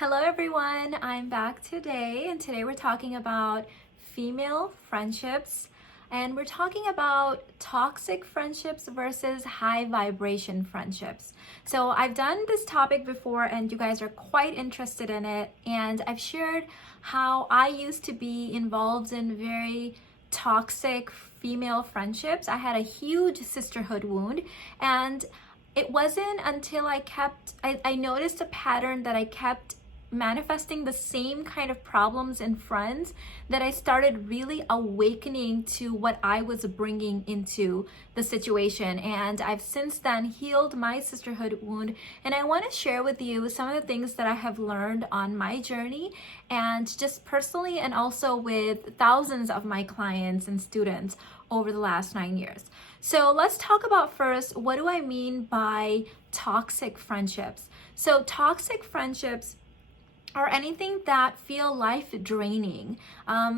Hello everyone, I'm back today and today we're talking about female friendships and we're talking about toxic friendships versus high vibration friendships. So I've done this topic before and you guys are quite interested in it, and I've shared how I used to be involved in very toxic female friendships. I had a huge sisterhood wound, and it wasn't until I noticed a pattern that I kept manifesting the same kind of problems in friends that I started really awakening to what I was bringing into the situation. And I've since then healed my sisterhood wound, and I want to share with you some of the things that I have learned on my journey, and just personally and also with thousands of my clients and students over the last 9 years. So let's talk about first, what do I mean by toxic friendships? So toxic friendships or anything that feel life draining.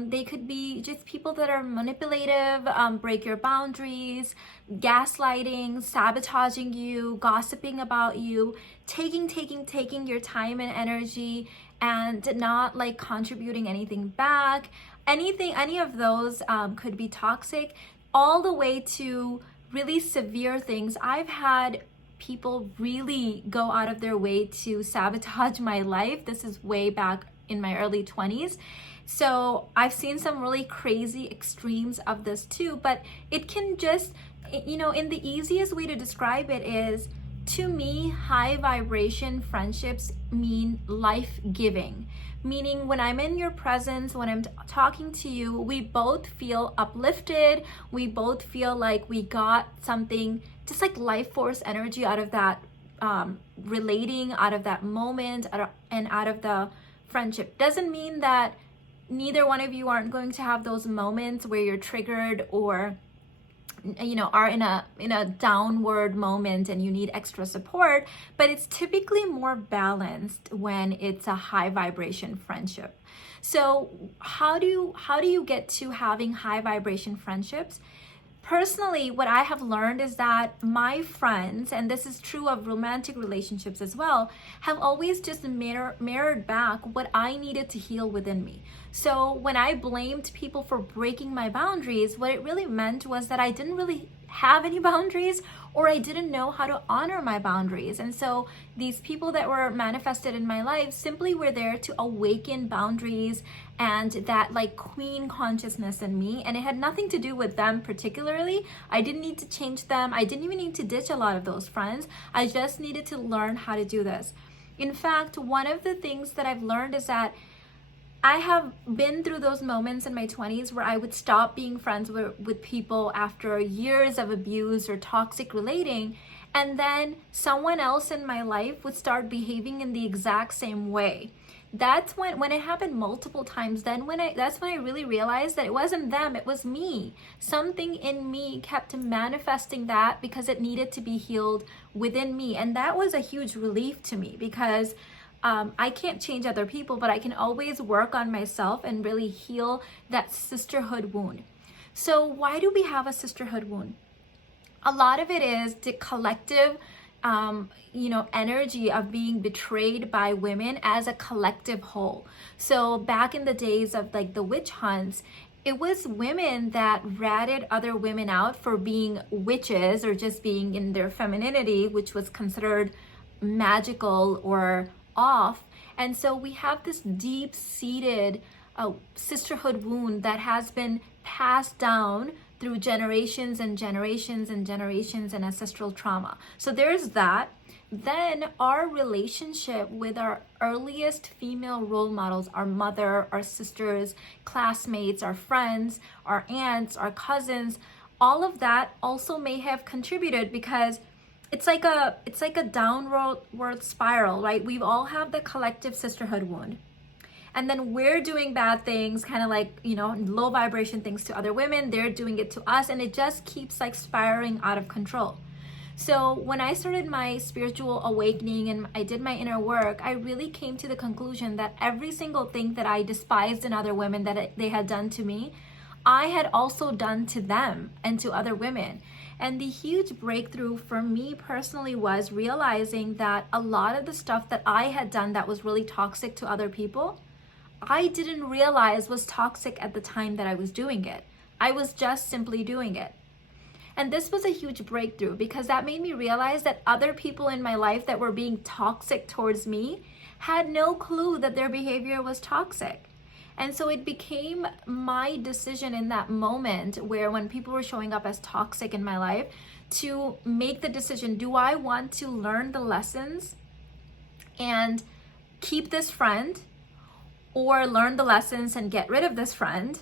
They could be just people that are manipulative, break your boundaries, gaslighting, sabotaging you, gossiping about you, taking your time and energy and not like contributing anything back. Any of those could be toxic, all the way to really severe things. I've had people really go out of their way to sabotage my life. This is way back in my early 20s. So I've seen some really crazy extremes of this too, but it can just, in the easiest way to describe it is, to me, high vibration friendships mean life-giving. Meaning when I'm in your presence, when I'm talking to you, we both feel uplifted. We both feel like we got something, just like life force energy out of that relating, out of that moment, and out of the friendship. Doesn't mean that neither one of you aren't going to have those moments where you're triggered or are in a downward moment and you need extra support, but it's typically more balanced when it's a high vibration friendship. So how do you get to having high vibration friendships? Personally, what I have learned is that my friends, and this is true of romantic relationships as well, have always just mirrored back what I needed to heal within me. So when I blamed people for breaking my boundaries, what it really meant was that I didn't really have any boundaries, or I didn't know how to honor my boundaries. And so these people that were manifested in my life simply were there to awaken boundaries and that like queen consciousness in me. And it had nothing to do with them particularly. I didn't need to change them. I didn't even need to ditch a lot of those friends. I just needed to learn how to do this. In fact, one of the things that I've learned is that I have been through those moments in my 20s where I would stop being friends with people after years of abuse or toxic relating, and then someone else in my life would start behaving in the exact same way. That's when it happened multiple times, that's when I really realized that it wasn't them, it was me. Something in me kept manifesting that because it needed to be healed within me. And that was a huge relief to me, because I can't change other people, but I can always work on myself and really heal that sisterhood wound. So why do we have a sisterhood wound? A lot of it is the collective energy of being betrayed by women as a collective whole. So back in the days of like the witch hunts, it was women that ratted other women out for being witches or just being in their femininity, which was considered magical or off. And so we have this deep-seated sisterhood wound that has been passed down through generations and generations and generations and ancestral trauma. So there's that. Then our relationship with our earliest female role models, our mother, our sisters, classmates, our friends, our aunts, our cousins, all of that also may have contributed, because it's like a downward spiral, right? We all have the collective sisterhood wound. And then we're doing bad things, kind of like, low vibration things to other women. They're doing it to us, and it just keeps like spiraling out of control. So when I started my spiritual awakening and I did my inner work, I really came to the conclusion that every single thing that I despised in other women that they had done to me, I had also done to them and to other women. And the huge breakthrough for me personally was realizing that a lot of the stuff that I had done that was really toxic to other people, I didn't realize was toxic at the time that I was doing it. I was just simply doing it. And this was a huge breakthrough because that made me realize that other people in my life that were being toxic towards me had no clue that their behavior was toxic. And so it became my decision in that moment where when people were showing up as toxic in my life to make the decision, do I want to learn the lessons and keep this friend, or learn the lessons and get rid of this friend?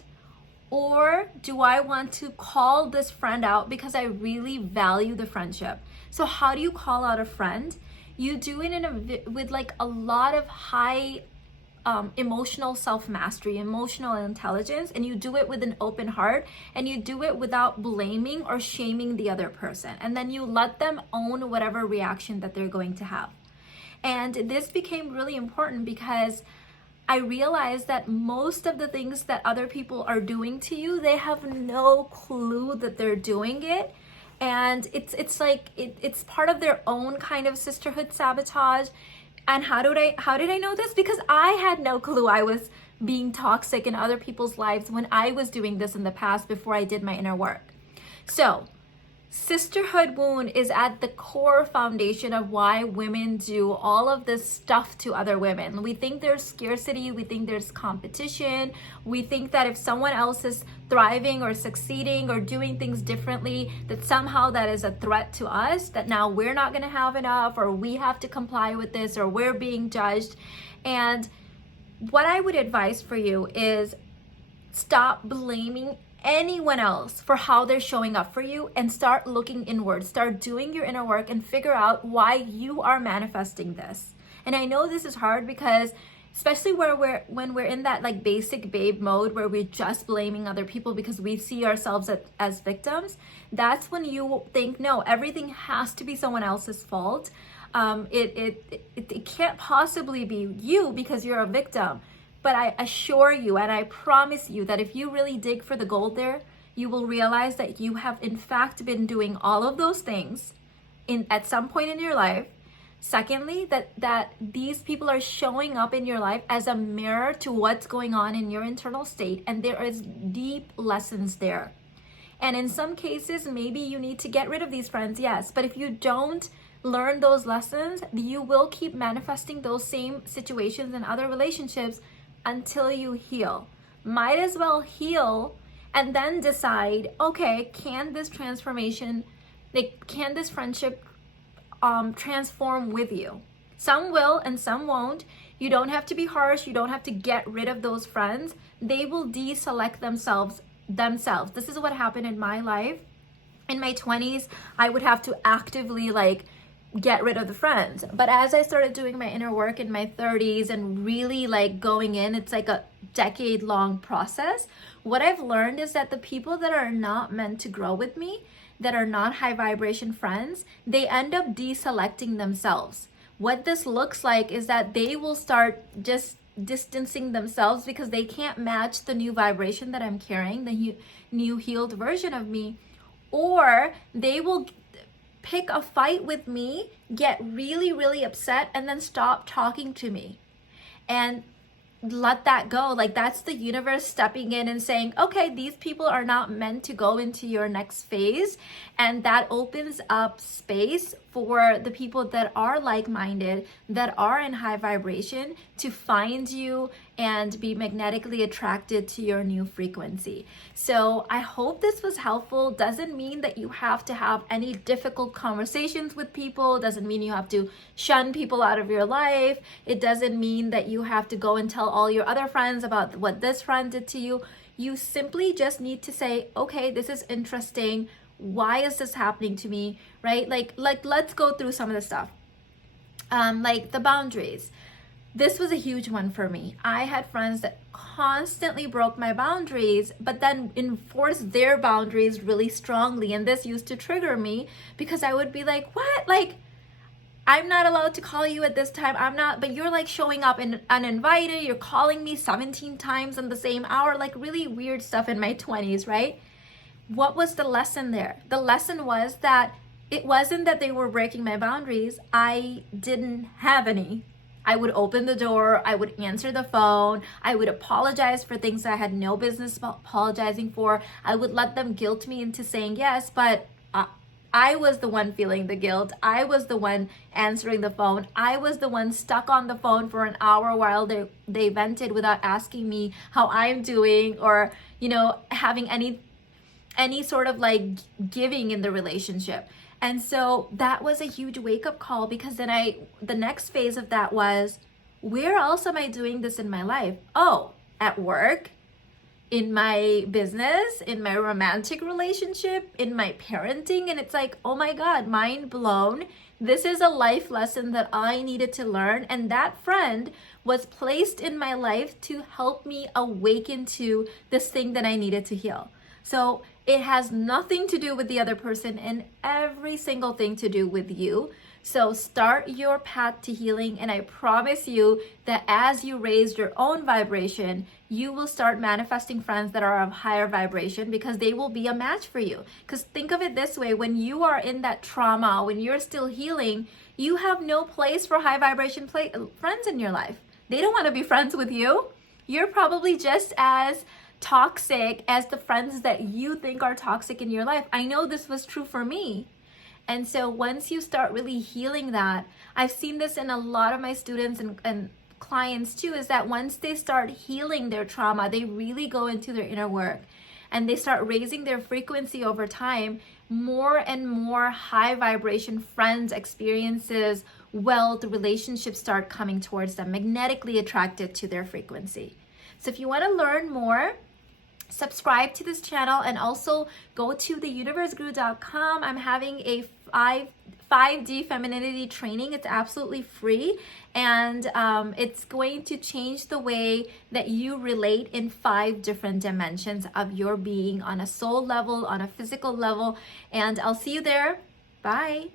Or do I want to call this friend out because I really value the friendship? So how do you call out a friend? You do it with like a lot of high emotional self-mastery, emotional intelligence, and you do it with an open heart, and you do it without blaming or shaming the other person. And then you let them own whatever reaction that they're going to have. And this became really important because I realized that most of the things that other people are doing to you, they have no clue that they're doing it. And it's like it's part of their own kind of sisterhood sabotage. And how did I know this? Because I had no clue I was being toxic in other people's lives when I was doing this in the past before I did my inner work. So sisterhood wound is at the core foundation of why women do all of this stuff to other women. We think there's scarcity, we think there's competition, we think that if someone else is thriving or succeeding or doing things differently, that somehow that is a threat to us, that now we're not going to have enough, or we have to comply with this, or we're being judged. And what I would advise for you is stop blaming anyone else for how they're showing up for you and start looking inward. Start doing your inner work and figure out why you are manifesting this. And I know this is hard because especially when we're in that like basic babe mode where we're just blaming other people because we see ourselves as victims, that's when you think, no, everything has to be someone else's fault. It can't possibly be you because you're a victim. But I assure you and I promise you that if you really dig for the gold there, you will realize that you have in fact been doing all of those things at some point in your life. Secondly, that these people are showing up in your life as a mirror to what's going on in your internal state, and there is deep lessons there. And in some cases, maybe you need to get rid of these friends, yes. But if you don't learn those lessons, you will keep manifesting those same situations and other relationships until you heal. Might as well heal and then decide, okay, can this transformation, like, can this friendship transform with you? Some will and some won't. You don't have to be harsh. You don't have to get rid of those friends. They will deselect themselves. This is what happened in my life. In my 20s, I would have to actively like get rid of the friends. But as I started doing my inner work in my 30s and really like going in, it's like a decade-long process. What I've learned is that the people that are not meant to grow with me, that are not high vibration friends, they end up deselecting themselves. What this looks like is that they will start just distancing themselves because they can't match the new vibration that I'm carrying, the new healed version of me, or they will pick a fight with me, get really, really upset, and then stop talking to me and let that go. Like, that's the universe stepping in and saying, okay, these people are not meant to go into your next phase. And that opens up space for the people that are like-minded, that are in high vibration, to find you and be magnetically attracted to your new frequency. So I hope this was helpful. Doesn't mean that you have to have any difficult conversations with people. Doesn't mean you have to shun people out of your life. It doesn't mean that you have to go and tell all your other friends about what this friend did to you. You simply just need to say, okay, this is interesting. Why is this happening to me, right? Like let's go through some of the stuff. Like the boundaries. This was a huge one for me. I had friends that constantly broke my boundaries, but then enforced their boundaries really strongly. And this used to trigger me because I would be like, what? Like, I'm not allowed to call you at this time. I'm not, but you're like showing up uninvited. You're calling me 17 times in the same hour, like really weird stuff in my 20s, right? what was the lesson there? The lesson was that it wasn't that they were breaking my boundaries. I didn't have any. I would open the door, I would answer the phone, I would apologize for things I had no business apologizing for. I would let them guilt me into saying yes, but I was the one feeling the guilt. I was the one answering the phone. I was the one stuck on the phone for an hour while they vented without asking me how I'm doing, or, having any sort of like giving in the relationship. And so that was a huge wake-up call, because then the next phase of that was, where else am I doing this in my life? Oh, at work, in my business, in my romantic relationship, in my parenting. And it's like, oh my God, mind blown. This is a life lesson that I needed to learn. And that friend was placed in my life to help me awaken to this thing that I needed to heal. So it has nothing to do with the other person and every single thing to do with you. So start your path to healing, and I promise you that as you raise your own vibration, you will start manifesting friends that are of higher vibration, because they will be a match for you. Because think of it this way, when you are in that trauma, when you're still healing, you have no place for high vibration friends in your life. They don't want to be friends with you. You're probably just as toxic as the friends that you think are toxic in your life. I know this was true for me. And so once you start really healing that, I've seen this in a lot of my students and clients too, is that once they start healing their trauma, they really go into their inner work and they start raising their frequency over time. More and more high vibration friends, experiences, wealth, relationships start coming towards them, magnetically attracted to their frequency. So if you want to learn more, subscribe to this channel, and also go to theuniverseguru.com. I'm having a 5D femininity training. It's absolutely free, and it's going to change the way that you relate in 5 different dimensions of your being, on a soul level, on a physical level, and I'll see you there. Bye.